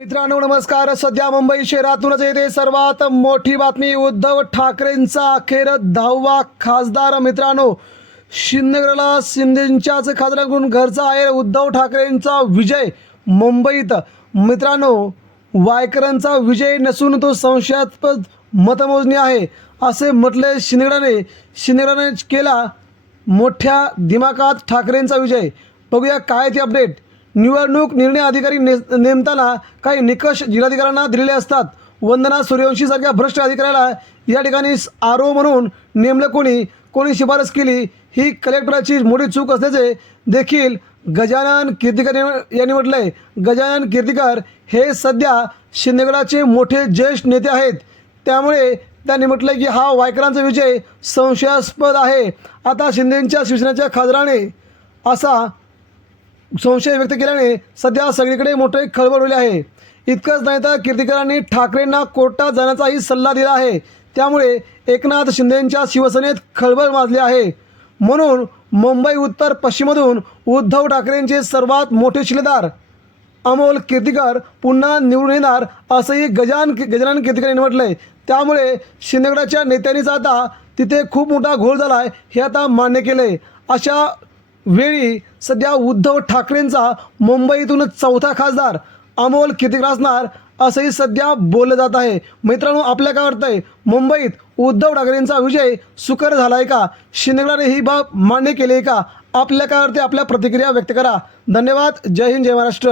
मित्रांनो नमस्कार. सध्या मुंबई शहरातूनच येते सर्वात मोठी बातमी. उद्धव ठाकरेंचा अखेर दहावा खासदार. मित्रांनो शिंदेगडला शिंदेच्याच खासदारांकडून घरचा आहे उद्धव ठाकरेंचा विजय मुंबईत. मित्रांनो वायकरांचा विजय नसून तो संशयास्पद मतमोजणी आहे. असे म्हटले शिंदेगडाने. शिंदेगडाने केला मोठ्या दिमाकात ठाकरेंचा विजय. बघूया काय ते अपडेट. निवडणूक निर्णय अधिकारी ने नेमताना काही निकष जिल्हाधिकाऱ्यांना दिलेले असतात. वंदना सूर्यवंशीसारख्या भ्रष्ट अधिकाऱ्याला या ठिकाणी आरो म्हणून नेमलं कोणी कोणी शिफारस केली ही कलेक्टराची मोठी चूक असल्याचे देखील गजानन कीर्तिकर यांनी- यांनी म्हटलं आहे गजानन कीर्तिकर हे सध्या शिंदेगडाचे मोठे ज्येष्ठ नेते आहेत. त्यामुळे त्यांनी म्हटलं की हा वायकरांचा विजय संशयास्पद आहे. आता शिंदेच्या शिवसेनेच्या खासदाराने असा संशय व्यक्त केल्याने सध्या सगळीकडे मोठे खळबळ उडले आहे. इतकंच नाही तर कीर्तिकरांनी ठाकरेंना कोर्टात जाण्याचाही सल्ला दिला आहे. त्यामुळे एकनाथ शिंदेंच्या शिवसेनेत खळबळ माजली आहे. म्हणून मुंबई उत्तर पश्चिममधून उद्धव ठाकरेंचे सर्वात मोठे शिलेदार अमोल कीर्तिकर पुन्हा निवडून येणार असंही गजान गजानन कीर्तिकर यांनी म्हटलंय. त्यामुळे शिंदेगडाच्या नेत्यांनीच आता तिथे खूप मोठा घोळ झाला आहे हे आता मान्य केलं आहे अशा वेळी सध्या उद्धव ठाकरेंचा मुंबईतून चौथा खासदार अमोल कीर्तिकर असणार असंही सध्या बोललं जात आहे. मित्रांनो आपल्या काय वाटतंय? मुंबईत उद्धव ठाकरेंचा विजय सुकर झाला आहे का? शिंदेगडाने ही बाब मान्य केली आहे का? आपल्या काय वाटते आपल्या प्रतिक्रिया व्यक्त करा. धन्यवाद. जय हिंद जय महाराष्ट्र.